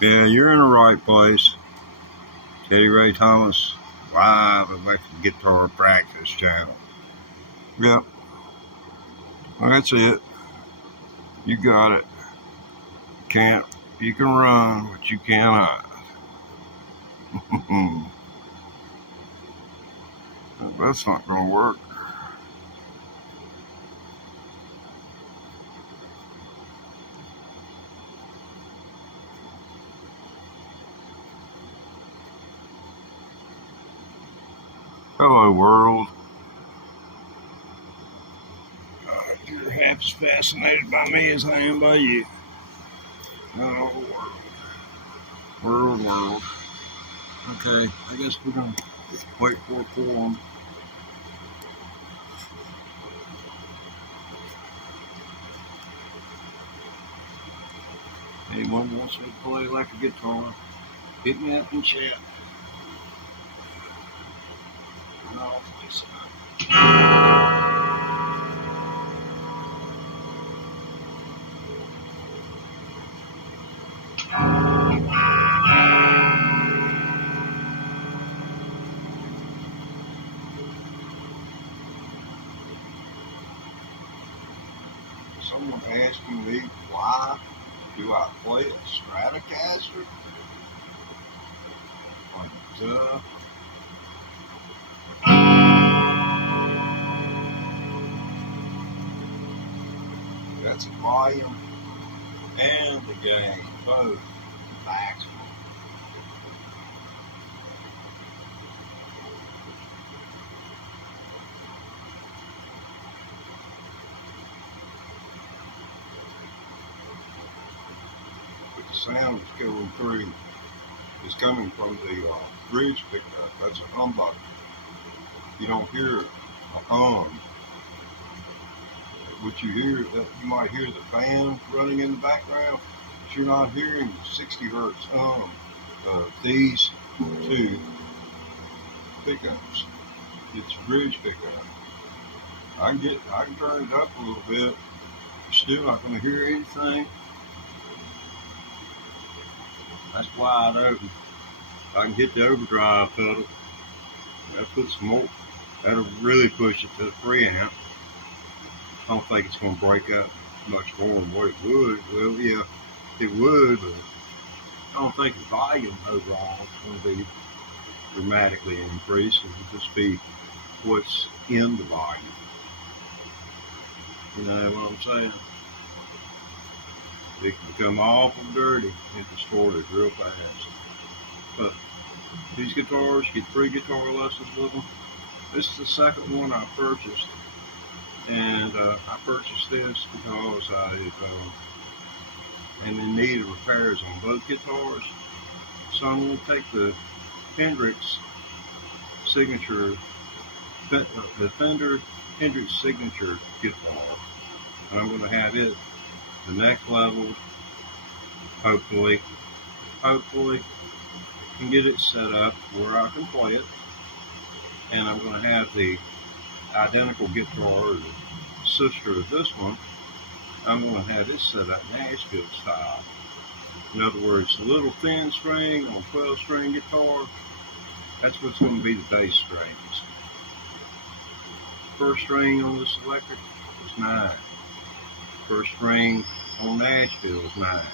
Yeah, you're in the right place. Teddy Ray Thomas Live Electric Guitar Practice Channel. Yep. Well, that's it. You got it. You can run, but you cannot. That's not going to work. Hello, world. You're half as fascinated by me as I am by you. Oh, world. Okay, I guess we're going to wait for a form. Anyone wants me to play like a guitar, hit me up in chat. I'll play some. Someone asking me why do I play a Stratocaster? Like, duh. That's a volume and the gain, both maximum. But the sound is going through, is coming from the bridge pickup. That's a humbucker. You don't hear a hum. What you hear, you might hear the fan running in the background, but you're not hearing the 60 hertz hum of these two pickups. It's a bridge pickup. I can turn it up a little bit. You're still not going to hear anything. That's wide open. I can hit the overdrive pedal. That puts some more. That'll really push it to the preamp. I don't think it's going to break up much more than what it would. Well, yeah, it would, but I don't think the volume overall is going to be dramatically increased. It'll just be what's in the volume. You know what I'm saying? It can become awful dirty and distorted real fast. But these guitars, you get 3 guitar lessons with them. This is the second one I purchased. And I purchased this because I'm in need of repairs on both guitars. So I'm going to take the Hendrix signature, the Fender Hendrix signature guitar, and I'm going to have it the neck leveled, hopefully, and get it set up where I can play it. And I'm going to have the identical guitar, the sister of this one, I'm going to have it set up Nashville style. In other words, the little thin string on 12-string guitar, that's what's going to be the bass strings. First string on this electric is 9. First string on Nashville is 9.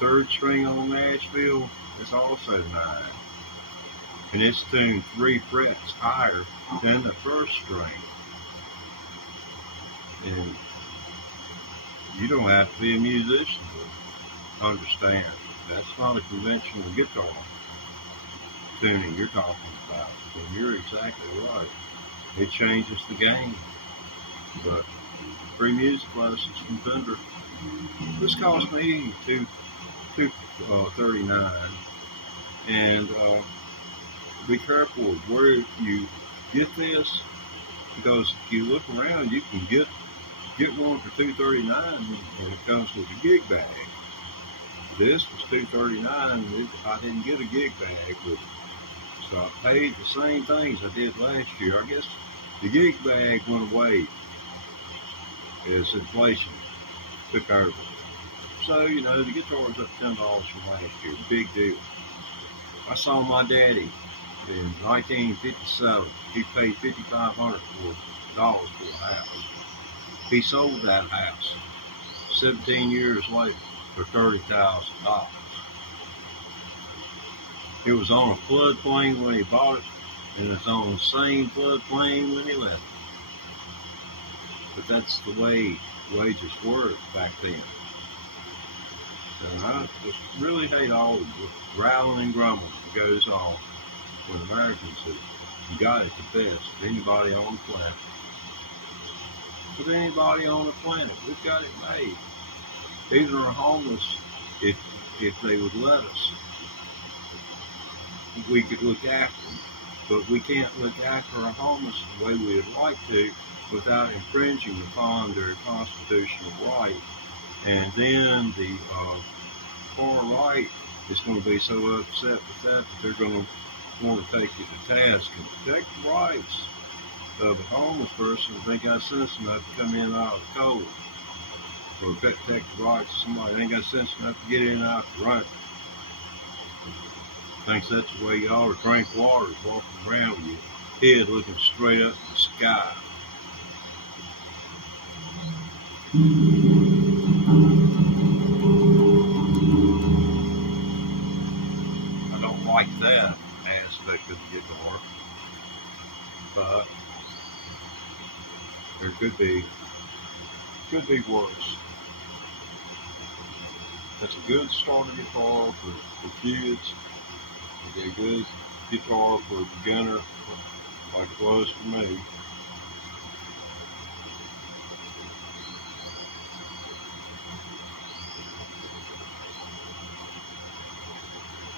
Third string on Nashville is also 9. And it's tuned 3 frets higher than the first string. And you don't have to be a musician to understand. That's not a conventional guitar tuning you're talking about. And you're exactly right. It changes the game. But free music lessons from Fender. This cost me $239, and be careful where you get this, because if you look around, you can get one for $239, and it comes with a gig bag. This was $239. I didn't get a gig bag with it, so I paid the same things I did last year. I guess the gig bag went away as inflation took over. so, you know, the guitar was up $10 from last year. Big deal. I saw my daddy in 1957. He paid $5,500 for a house. He sold that house 17 years later for $30,000. It was on a floodplain when he bought it, and it's on the same floodplain when he left it. But that's the way wages were back then. And I just really hate all the growling and grumbling that goes on when Americans have got it the best of anybody on the planet. With anybody on the planet, we've got it made. Even our homeless, if they would let us, we could look after them. But we can't look after our homeless the way we would like to without infringing upon their constitutional right. And then the far right is going to be so upset with that they're going to want to take you to task and protect the rights of a homeless person if they got sense enough to come in out of the cold, or protect the rights of somebody that ain't got sense enough to get in and out the rain. Thinks that's the way you ought to drink water, is walking around with your head looking straight up in the sky. I don't like that aspect of the guitar, but there could be worse. It's a good starter guitar for kids. It's a good guitar for a beginner, like it was for me.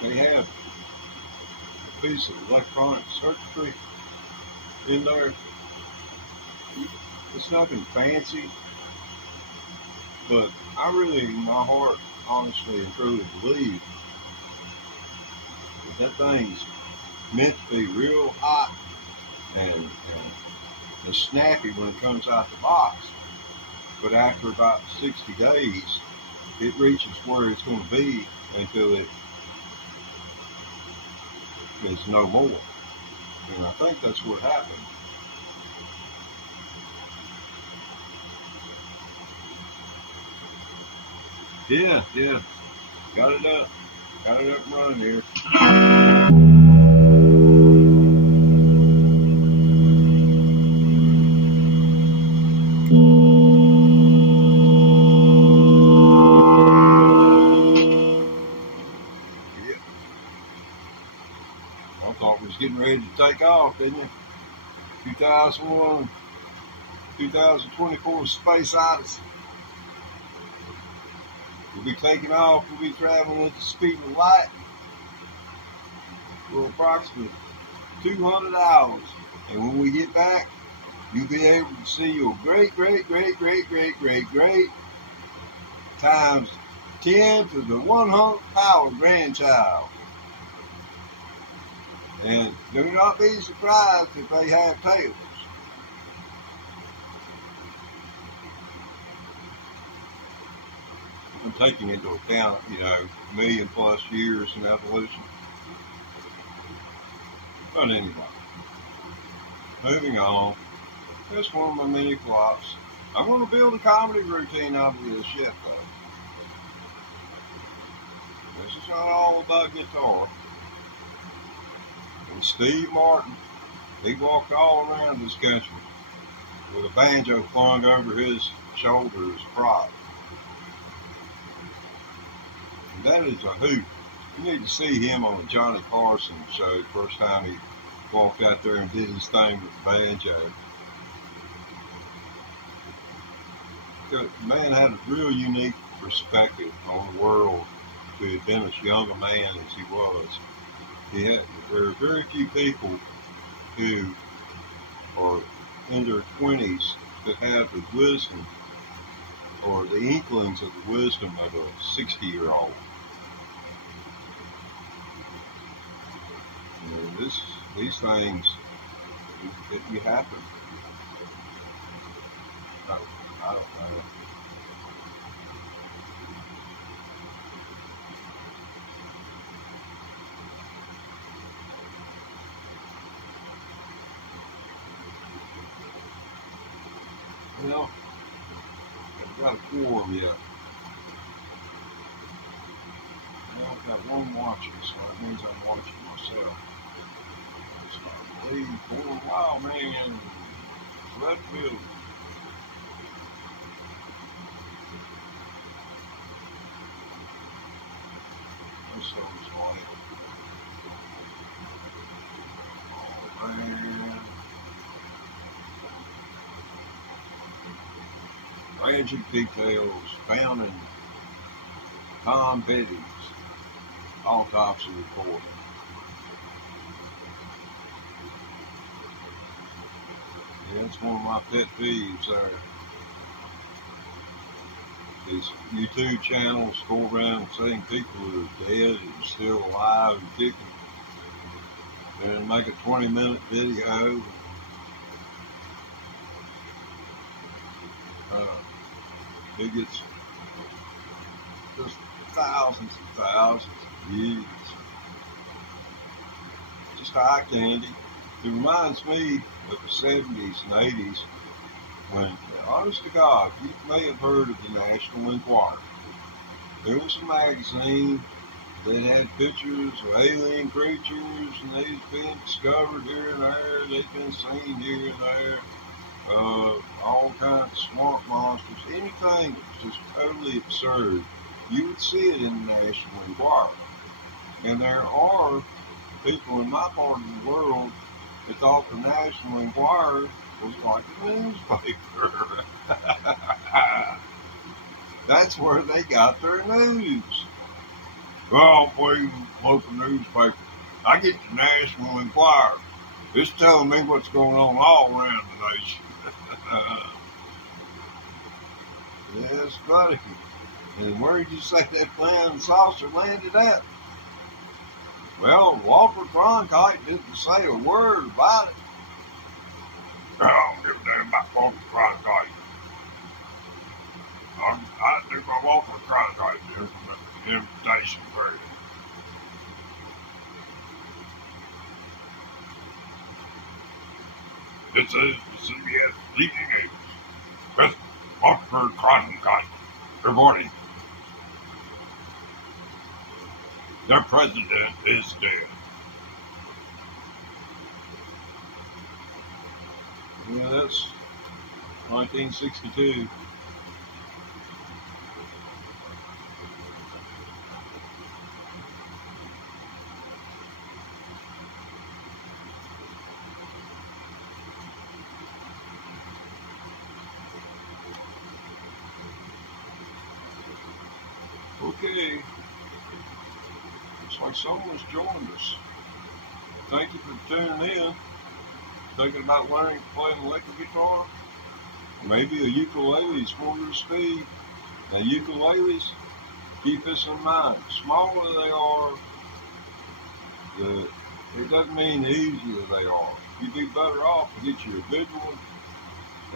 They have a piece of electronic circuitry in there. It's nothing fancy, but I really, in my heart, honestly and truly believe that thing's meant to be real hot and snappy when it comes out the box. But after about 60 days, it reaches where it's going to be until it is no more. And I think that's what happened. Yeah, got it up and running here. Yeah, I thought we was getting ready to take off, didn't you? 2001, 2024 Space Odyssey. We'll be taking off. We'll be traveling at the speed of light for approximately 200 hours. And when we get back, you'll be able to see your great times 10 to the 100th power grandchild. And do not be surprised if they have tails. I'm taking into account, million plus years in evolution. But anyway, moving on. That's one of my mini flops. I'm going to build a comedy routine out of this yet, though. This is not all about guitar. And Steve Martin, he walked all around this country with a banjo flung over his shoulder as a prop. And that is a hoot. You need to see him on the Johnny Carson show the first time he walked out there and did his thing with the banjo. The man had a real unique perspective on the world to have been as young a man as he was. There are very few people who are in their 20s that have the wisdom or the inklings of the wisdom of a 60-year-old. These things, you happen. I don't know. Well, I've got a quorum yet. Well, I've got one watching, so that means I'm watching myself. It's not Lee, Born Wild Man, Redfield. This song's quiet. Oh, man. Tragic details found in Tom Petty's autopsy report. Yeah, it's one of my pet peeves there. These YouTube channels go around saying people who are dead and still alive and kicking, and make a 20-minute video. It gets just thousands and thousands of views. Just eye candy. It reminds me of the 70s and 80s when, honest to God, you may have heard of the National Enquirer. There was a magazine that had pictures of alien creatures, and they'd been discovered here and there, they'd been seen here and there, all kinds of swamp monsters, anything that was just totally absurd. You would see it in the National Enquirer. And there are people in my part of the world that thought the National Enquirer was like a newspaper. That's where they got their news. Well, we local newspaper. I get the National Enquirer. It's telling me what's going on all around the nation. Yes, buddy. And where did you say that flying saucer landed at? Well, Walter Cronkite didn't say a word about it. I don't give a damn about Walter Cronkite. I do my Walter Cronkite invitation prayer. This is the CBS Evening News with Walter Cronkite reporting. Their president is dead. Yeah, that's 1962. Okay. Looks like someone's joined us. Thank you for tuning in. Thinking about learning to play an electric guitar? Or maybe a ukulele is more your speed. Now ukuleles, keep this in mind. The smaller they are, it doesn't mean the easier they are. You'd be better off to get you a big one.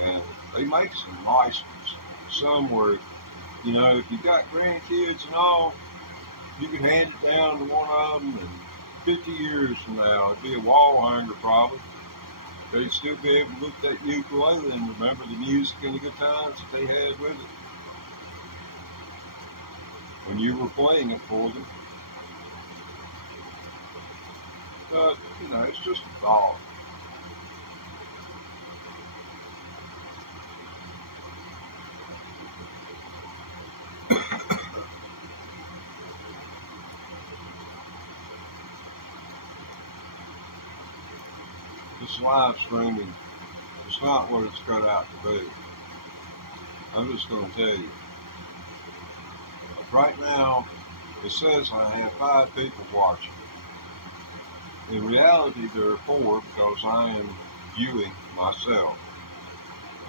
And they make some nice ones. Some where, if you've got grandkids and all, you can hand it down to one of them, and 50 years from now, it'd be a wall hanger probably. They'd still be able to look at that ukulele and remember the music and the good times that they had with it when you were playing it for them. But, it's just a thought. This live streaming is not what it's cut out to be. I'm just going to tell you. Right now, it says I have 5 people watching. In reality, there are 4 because I am viewing myself.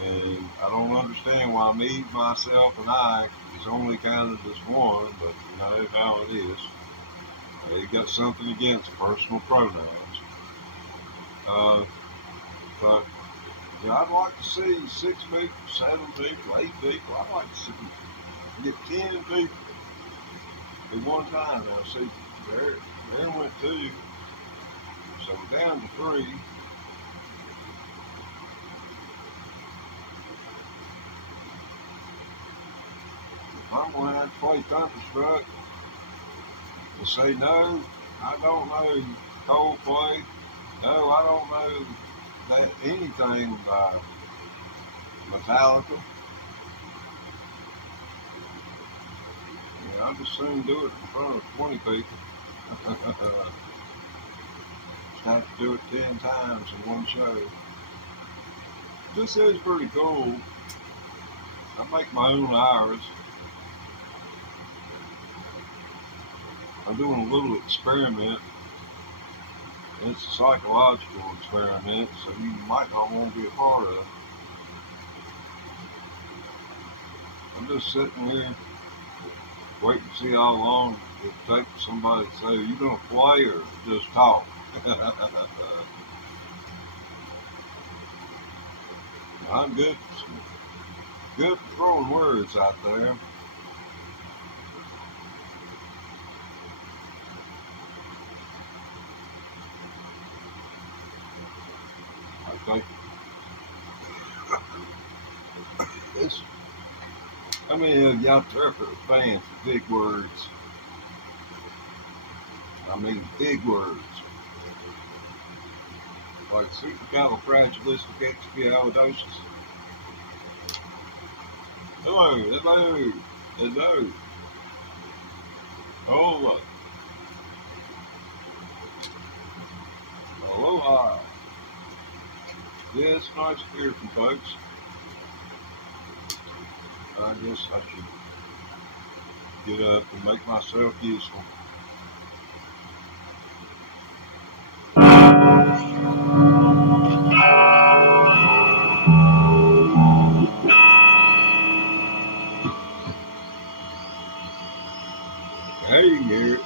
And I don't understand why me, myself, and I is only counted as one, but you know how it is. They got something against personal pronouns. But I'd like to see 6 people, 7 people, 8 people. I'd like to see get 10 people at one time. Now, see, there went 2, so we're down to 3. I'm going to have to play Thunderstruck. They say, no, I don't know Coldplay. No, I don't know that anything by Metallica. Yeah, I just soon do it in front of 20 people. Just have to do it 10 times in one show. This is pretty cool. I make my own iris. I'm doing a little experiment. It's a psychological experiment, so you might not want to be a part of it. I'm just sitting here waiting to see how long it takes for somebody to say, you gonna play or just talk? I'm good for throwing words out there. I think it's, I mean, y'all interpret fans for big words. I mean, big words. Like supercalifragilisticexpialidocious. Hello. Hola. Aloha. Yeah, it's nice to hear from folks. I guess I should get up and make myself useful. Now you can hear it.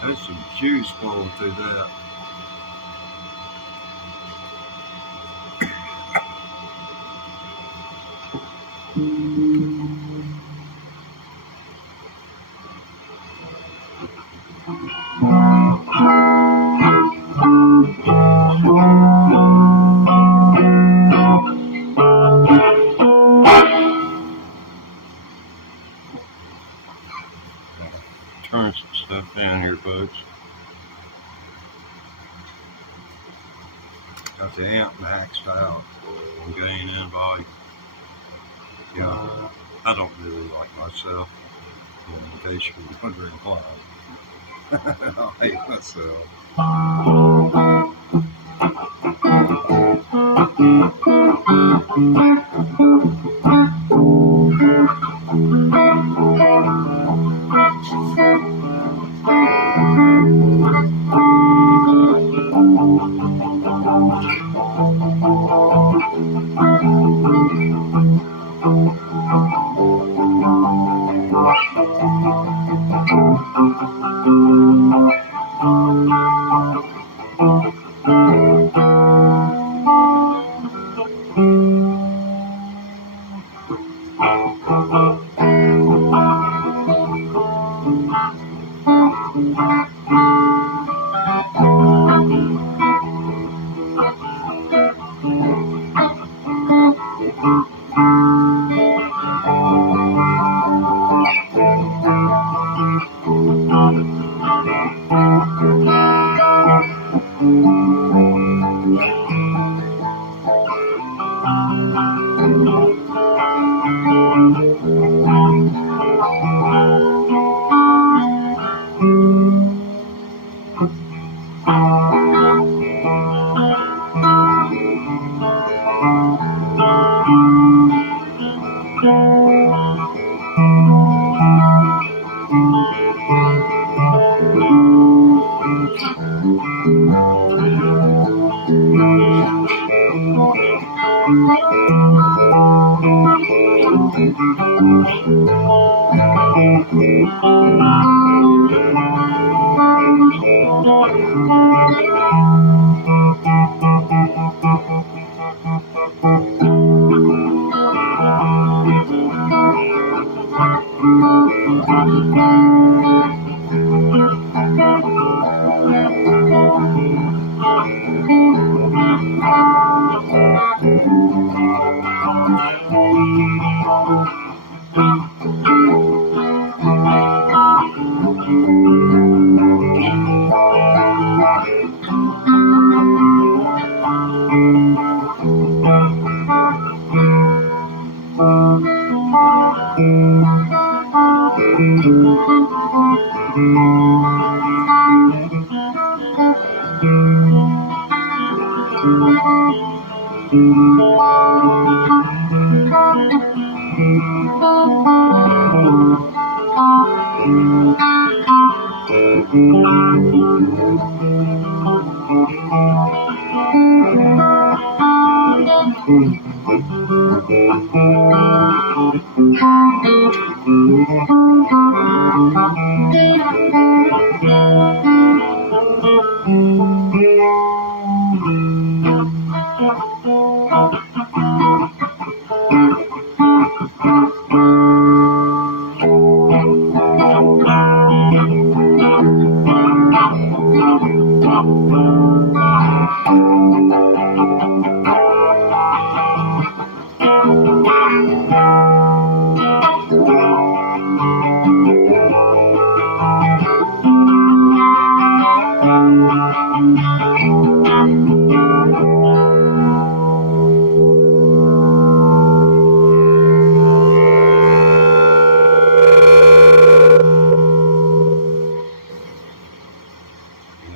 There's some juice flowing through that. Turn some stuff down here, folks. Got the amp maxed out on gain and volume. Yeah, I don't really like myself, in case you're wondering why. I hate myself.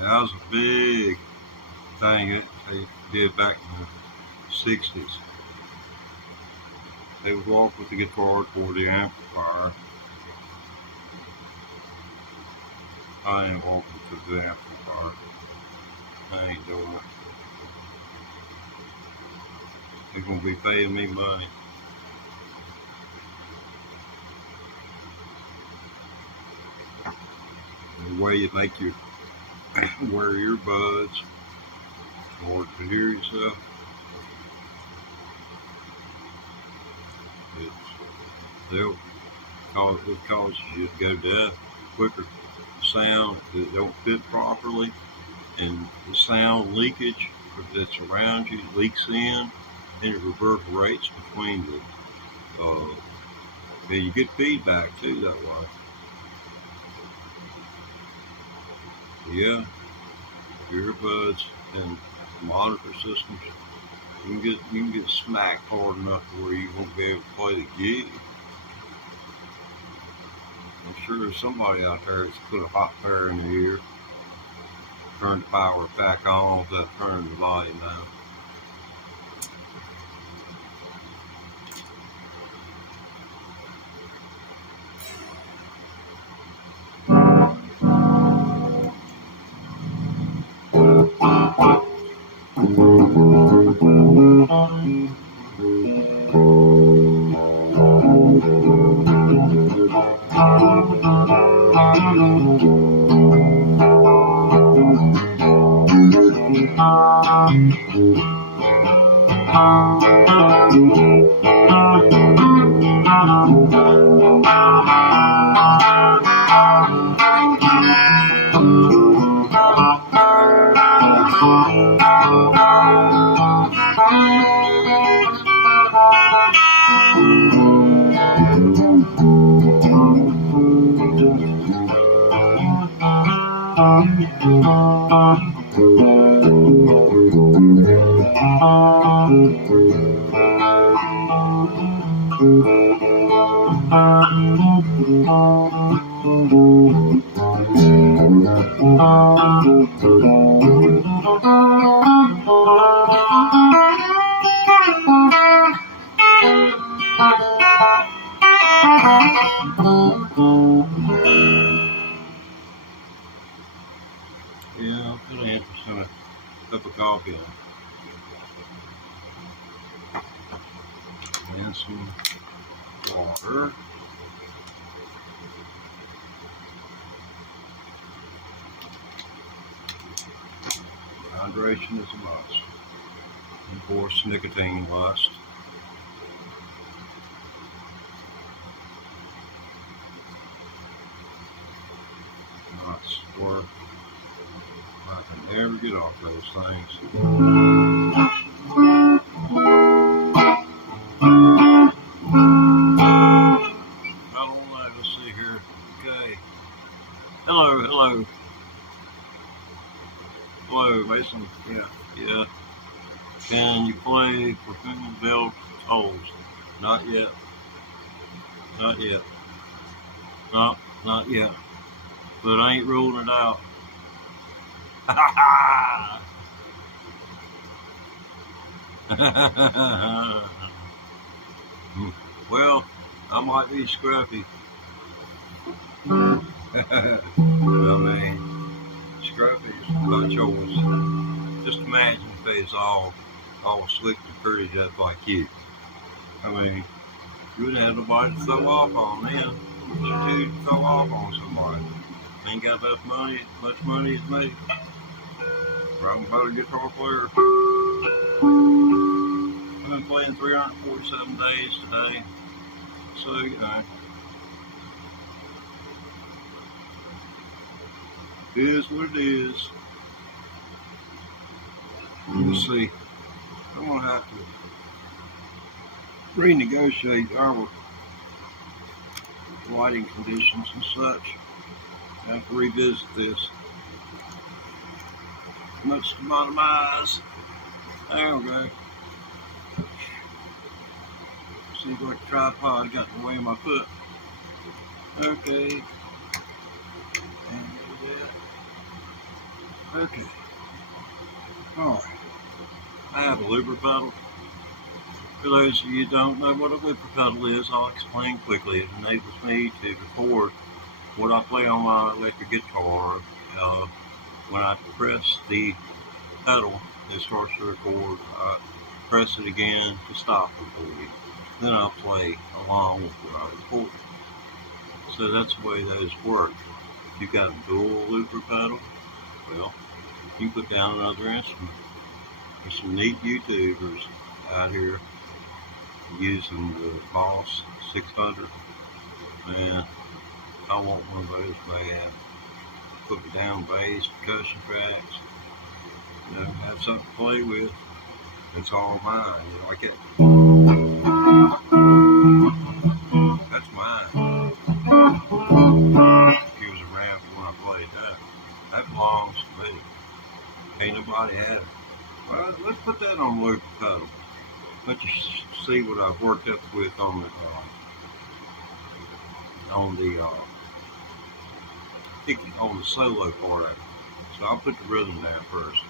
That was a big thing that they did back in the 60s. They would walk with the guitar toward the amplifier. I ain't walking to the amplifier. I ain't doing it. They're gonna be paying me money. The way you make you wear earbuds or to hear yourself, it'll cause you to go deaf quicker. Sound that don't fit properly, and the sound leakage that's around you leaks in, and it reverberates between the and you get feedback too that way. Yeah, earbuds and monitor systems, you can get smacked hard enough to where you won't be able to play the gig. I'm sure there's somebody out there that's put a hot pair in their ear, turn the power back on without turning the volume down. Yeah, I'll put an interest in a cup of coffee and some water. Hydration is a must. And of course, nicotine must. I swear, I can never get off those things. I don't know. Let's see here. Okay. Hello. Hello, Mason. Yeah. Can you play for who built holes? Not yet. No, not yet. But I ain't ruling it out. Well, I might be scruffy. I mean, scruffy is my choice. Just imagine if it's all slick and pretty just like you. I mean, you wouldn't have nobody to throw off on then. You to throw off on somebody. Ain't got much money as me. I'm about a guitar player. I've been playing 347 days today. So, you know. It is what it is. Let's see. I'm going to have to renegotiate our lighting conditions and such. I have to revisit this. Much to my demise. There we go. Seems like the tripod got in the way of my foot. Okay. And do that. Okay. Alright. I have a looper pedal. For those of you who don't know what a looper pedal is, I'll explain quickly. It enables me to record what I play on my electric guitar. When I press the pedal, it starts to record. I press it again to stop recording. Then I'll play along with what I record. So that's the way those work. If you've got a dual looper pedal, well, you put down another instrument. There's some neat YouTubers out here using the Boss 600. Man, I want one of those bad. Put me down bass, percussion tracks, you know, have something to play with. It's all mine, you know, like that. That's mine. He was around when I played that. That belongs to me. Ain't nobody had it. Well, let's put that on looper pedal. Let you see what I've worked up with on the solo part of it. So I'll put the rhythm down first.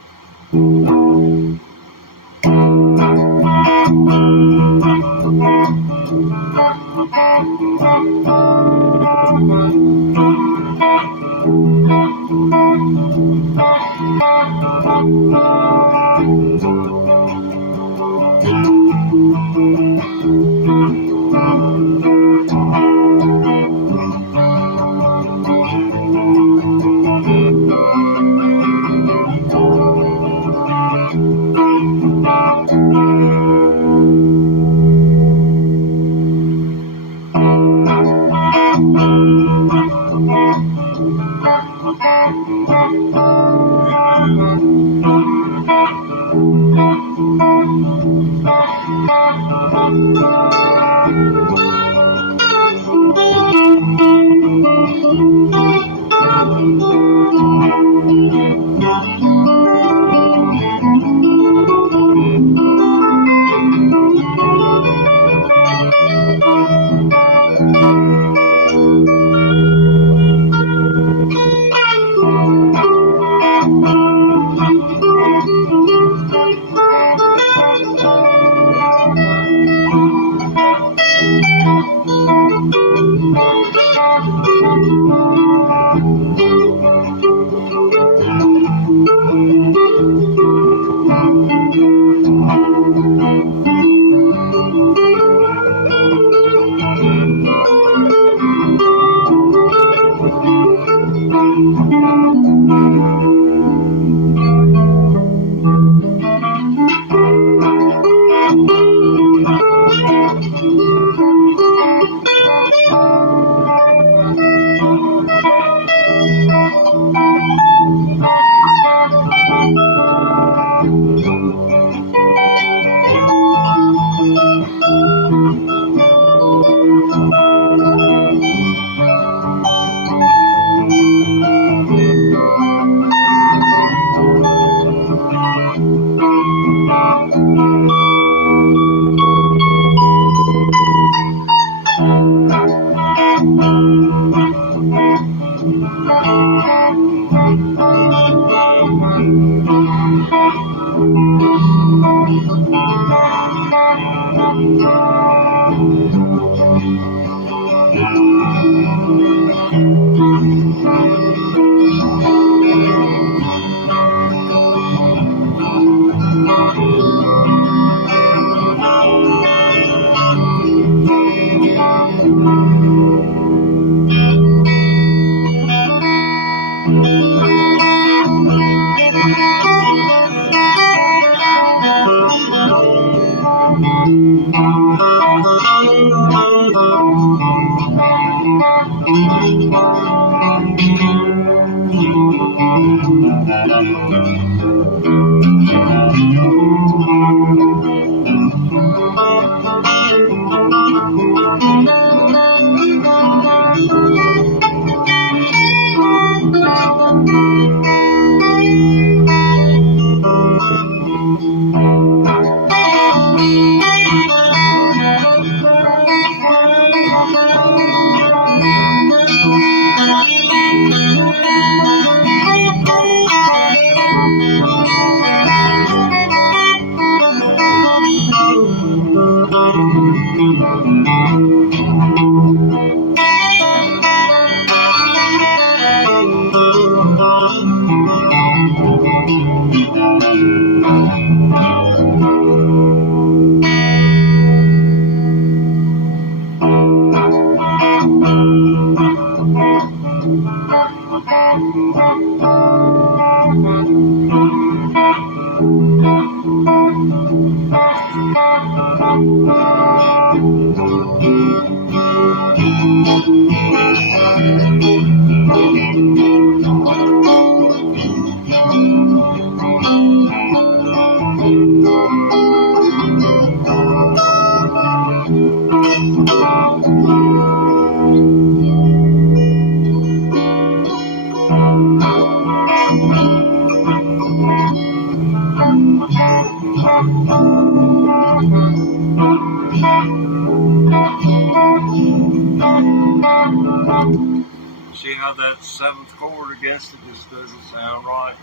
See how that seventh chord against it just doesn't sound right?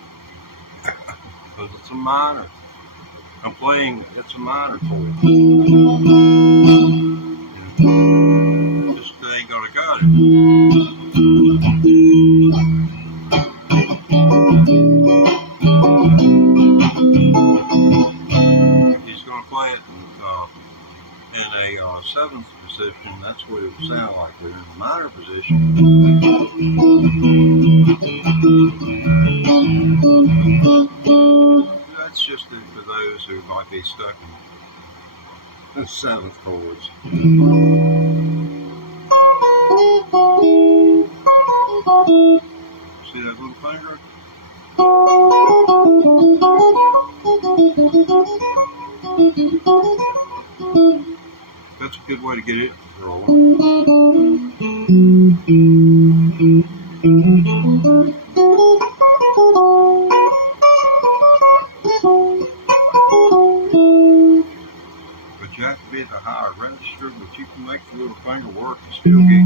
Because it's a minor. I'm playing, it's a minor chord. Just ain't gonna cut it. If he's gonna play it in a seventh position, that's what it would sound like. But in the minor position, that's just for those who might be stuck in the seventh chords. See that little finger? That's a good way to get it rolling. But you have to be at the higher register, but you can make the little finger work and still get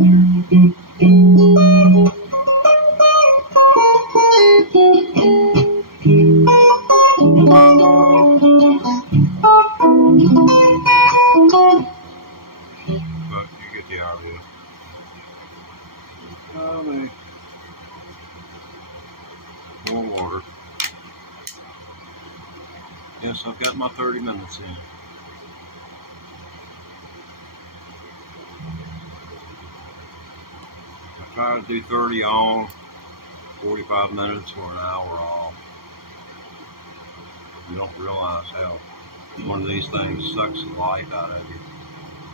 but you get the idea. More water. Yes, I've got my 30 minutes in. I try to do 30 on, 45 minutes or an hour off. You don't realize how one of these things sucks the life out of you.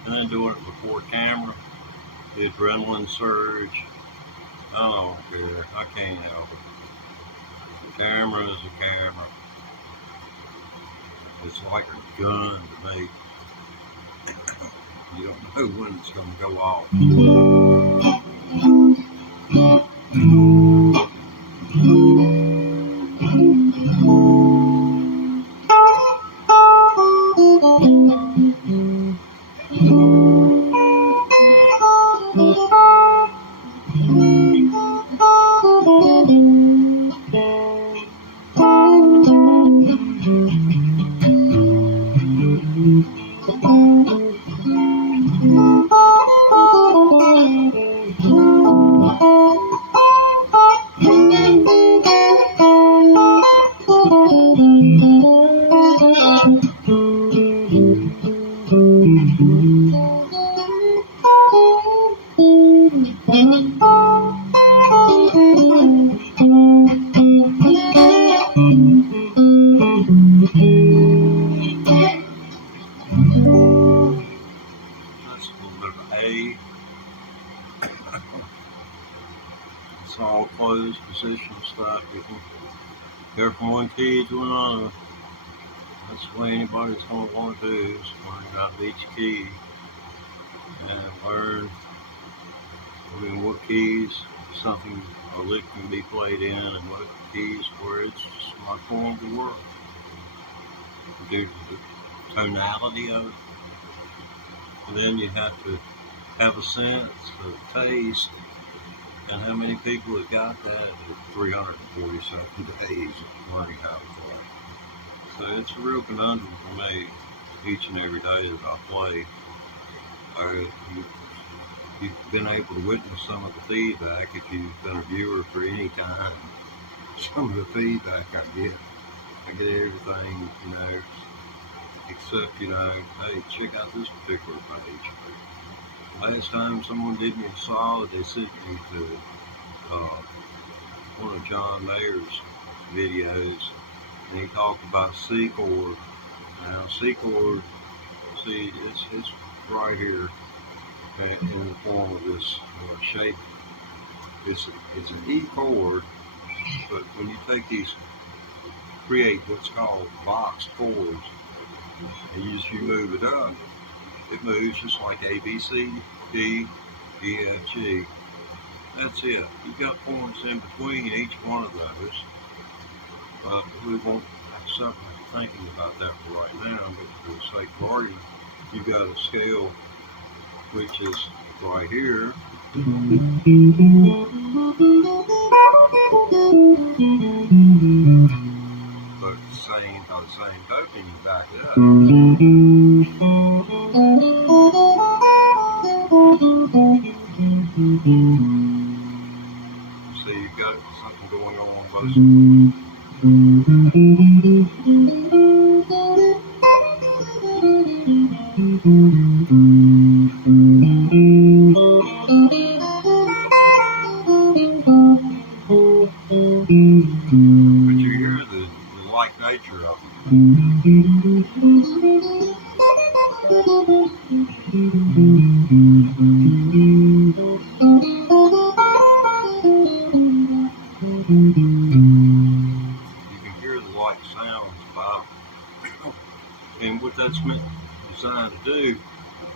And then doing it before camera, the adrenaline surge. I don't care. I can't help it. The camera is a camera. It's like a gun to me. You don't know when it's going to go off. Go from one key to another. That's the way anybody's going to want to do, is learn out of each key and learn, what keys something, a lick can be played in, and what keys where it's just not going to work due to the tonality of it. And then you have to have a sense of taste, and how many people have got that at 347 days of learning how to play. So it's a real conundrum for me each and every day that I play. You've been able to witness some of the feedback if you've been a viewer for any time. Some of the feedback I get everything, except, hey, check out this particular page. Last time someone did me a solid, they sent me to one of John Mayer's videos, and he talked about C chord. Now, C chord, see, it's right here in the form of this shape. It's an E chord, but when you take these, create what's called box chords, and you move it up, it moves just like A, B, C, D, E, F, G. That's it. You've got points in between each one of those, but we won't have something thinking about that for right now, but for the sake of argument, you've got a scale which is right here. But by the same token, you back it up. So you've got something going on both. But you hear the like nature of it. You can hear the like sounds about, and what that's designed to do,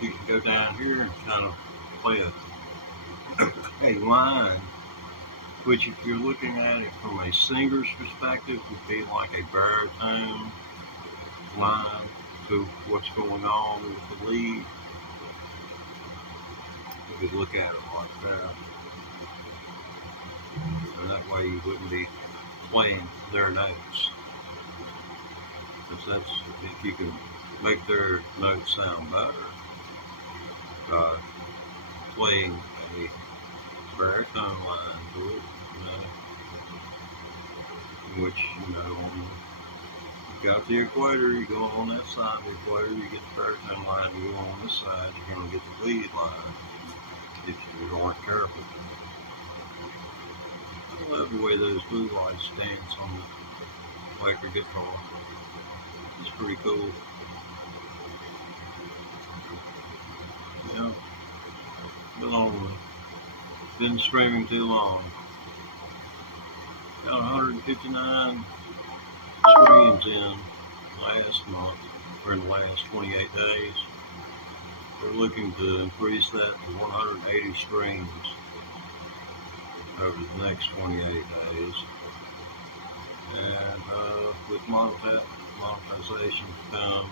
you can go down here and kind of play a line, which if you're looking at it from a singer's perspective would be like a baritone line to what's going on with the lead. You could look at it like that. And that way you wouldn't be playing their notes. Because that's, if you can make their notes sound better by playing a baritone line to it, which, you got the equator, you go on that side of the equator, you get the baritone line, you go on this side, you're going to get the lead line, if you aren't careful. I love the way those blue lights dance on the electric guitar. It's pretty cool. Yeah, been streaming too long. Got 159 streams in last month, or in the last 28 days. We're looking to increase that to 180 streams over the next 28 days. And with monetization to come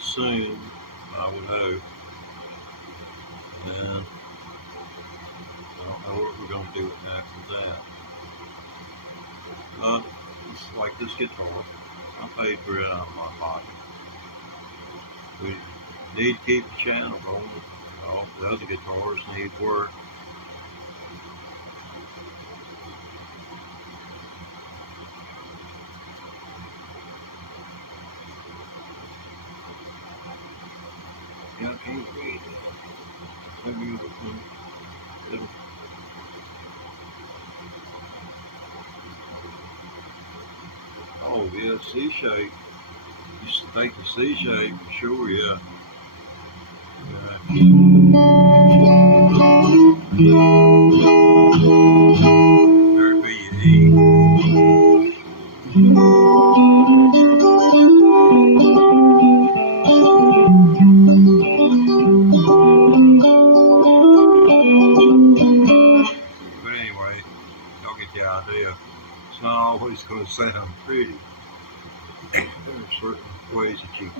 soon, I would hope. And I don't know what we're going to do after that. It's like this guitar. I paid for it out of my pocket. We need to keep the channel going. All the other guitars need work. Yeah, I can't read it. Oh, yeah, C shape. You take the C shape, sure, yeah. There'd be your E. There's certain ways that you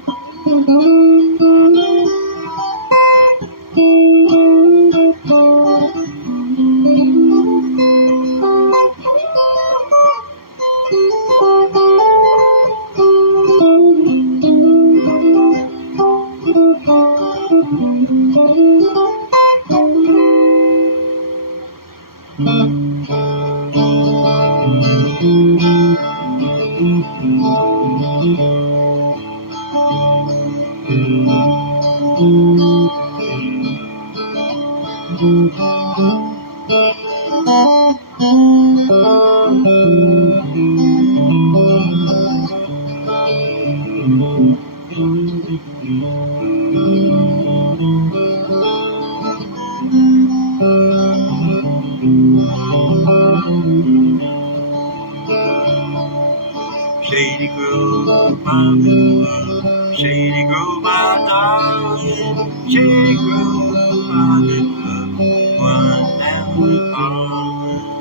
Shady Grove, my love, Shady Grove, my darling, Shady Grove, my love, one down the hall.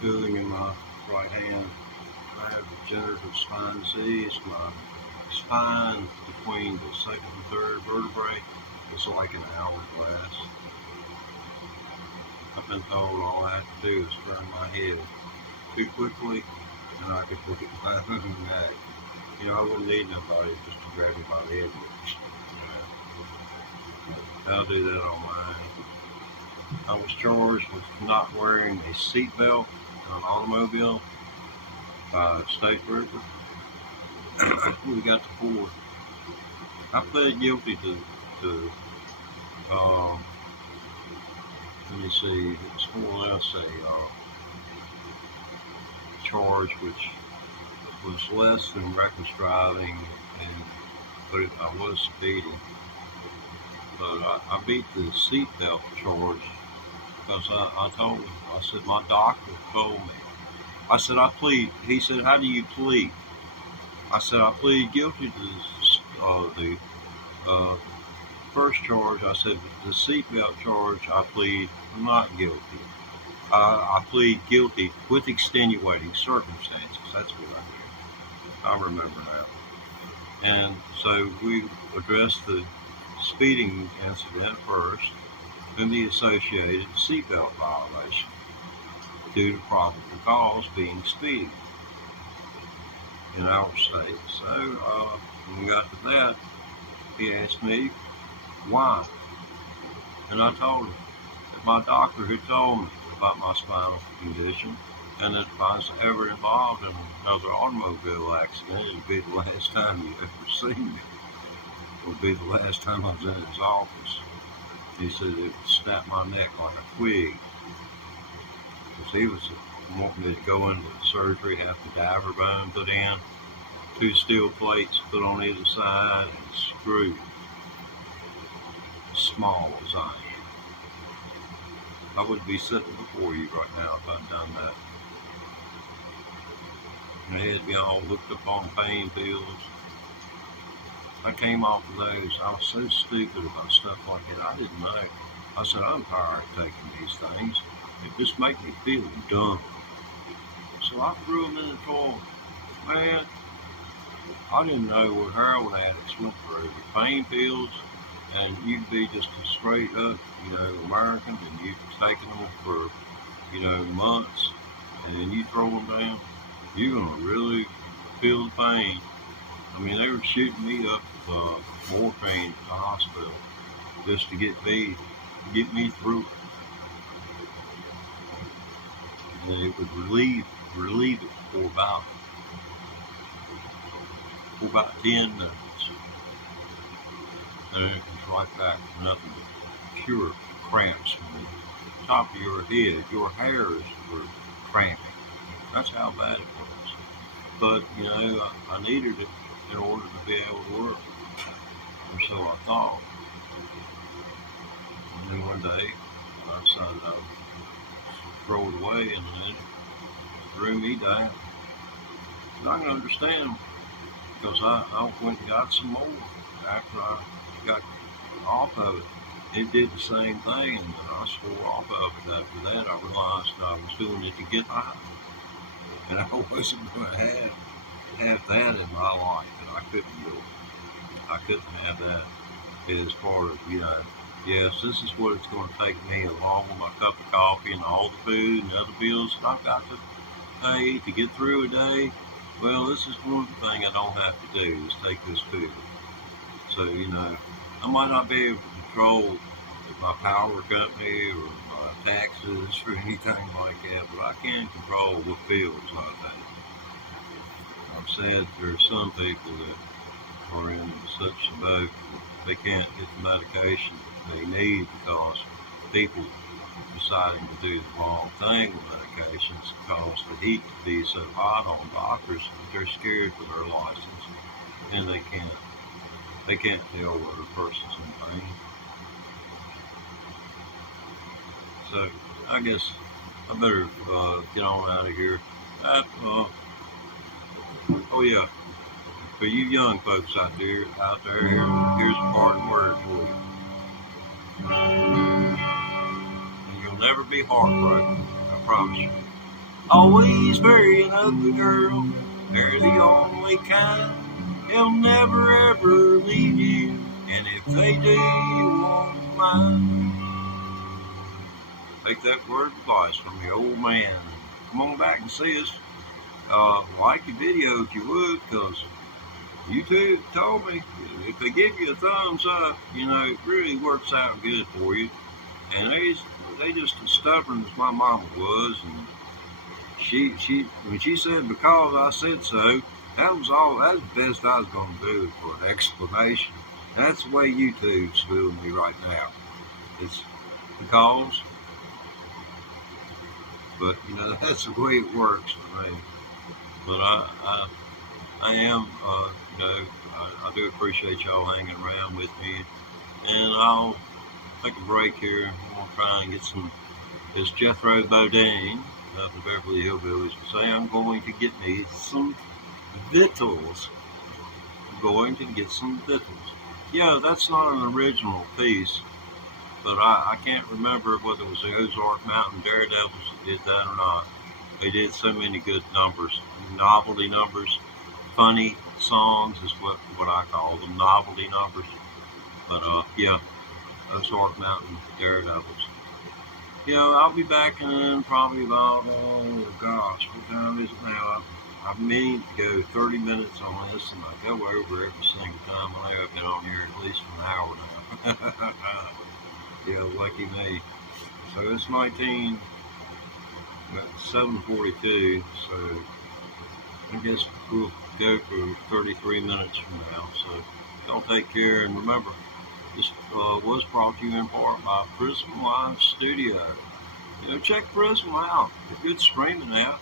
Feeling in my right hand. I have degenerative spine disease. My spine between the second and third vertebrae is like an hourglass. I've been told all I have to do is turn my head too quickly and I could look at my own neck. You know, I wouldn't need nobody just to grab me by the head. I'll do that on mine. I was charged with not wearing a seatbelt in an automobile by a state trooper. We got to court. I pled guilty to let me see, it's more or less a charge which was less than reckless driving, but I was speeding. But I beat the seatbelt charge because I told him, I said, my doctor told me. I said, I plead. He said, how do you plead? I said, I plead guilty to the first charge, I said, the seatbelt charge, I plead not guilty. I plead guilty with extenuating circumstances. That's what I did. I remember now. And so we addressed the speeding incident first, and the associated seatbelt violation due to probable cause being speeding in our state. So when we got to that, he asked me why, and I told him that my doctor had told me about my spinal condition, and that if I was ever involved in another automobile accident, it would be the last time you ever see me. It would be the last time I was in his office. He said it would snap my neck like a twig. Because he was wanting me to go into surgery, have the diver bone put in, 2 steel plates put on either side, and screwed as small as I am. I wouldn't be sitting before you right now if I'd done that. And they had me all looked up on pain pills. I came off of those. I was so stupid about stuff like that. I didn't know. I said, I'm tired of taking these things. It just makes me feel dumb. So I threw them in the toilet. Man, I didn't know what heroin addicts went through. The pain pills, and you'd be just a straight up, American, and you've taken them for, months, and then you throw them down, you're going to really feel the pain. I mean, they were shooting me up with morphine at the hospital just to get me through it. And it would relieve it for about 10 minutes. And it was right back to nothing but pure cramps from the top of your head. Your hairs were cramping. That's how bad it was. But, I needed it in order to be able to work. Or so I thought. And then one day, I decided I would throw it away, and then it threw me down. And I can understand, because I went and got some more after I got off of it. It did the same thing, and then I swore off of it. After that, I realized I was doing it to get high. And I wasn't going to have that in my life, and I couldn't do it. I couldn't have that as far as, yes, this is what it's going to take me, along with my cup of coffee and all the food and other bills that I've got to pay to get through a day. Well, this is one thing I don't have to do, is take this pill. So, I might not be able to control my power company or my taxes or anything like that, but I can control what pills I take. I'm sad there are some people that are in such a boat that they can't get the medication that they need because people deciding to do the wrong thing with medications cause the heat to be so hot on doctors that they're scared for their license, and they can't tell whether a person's in pain. So I guess I better get on out of here. Oh yeah, for you young folks out there, here's a parting word for you. And you'll never be heartbroken, I promise you. Always marry an ugly girl, they're the only kind. They'll never ever leave you, and if they do, you won't mind. Take that word of advice from the old man. Come on back and see us. Like the video if you would, because YouTube told me if they give you a thumbs up, it really works out good for you. And they just as stubborn as my mama was, and she when she said because I said so, that's the best I was going to do for an explanation. And that's the way YouTube's fooling me right now. It's because, but that's the way it works for me. But I am, I do appreciate y'all hanging around with me, and I'll take a break here. I'm gonna try and get some. As Jethro Bodine of the Beverly Hillbillies would say, I'm going to get me some victuals. I'm going to get some victuals. Yeah, that's not an original piece, but I can't remember whether it was the Ozark Mountain Daredevils that did that or not. They did so many good numbers, novelty numbers, funny songs is what I call them, novelty numbers. But yeah, Ozark Mountain Daredevils. Yeah, I'll be back in probably about, oh gosh, what time is it now? I mean to go 30 minutes on this, and I go over every single time. I know I've been on here at least an hour now. Yeah, lucky me. So it's 7:42. So I guess we'll go for 33 minutes from now. So y'all take care, and remember, this was brought to you in part by Prism Live Studio. You know, check Prism out. They're good streaming now.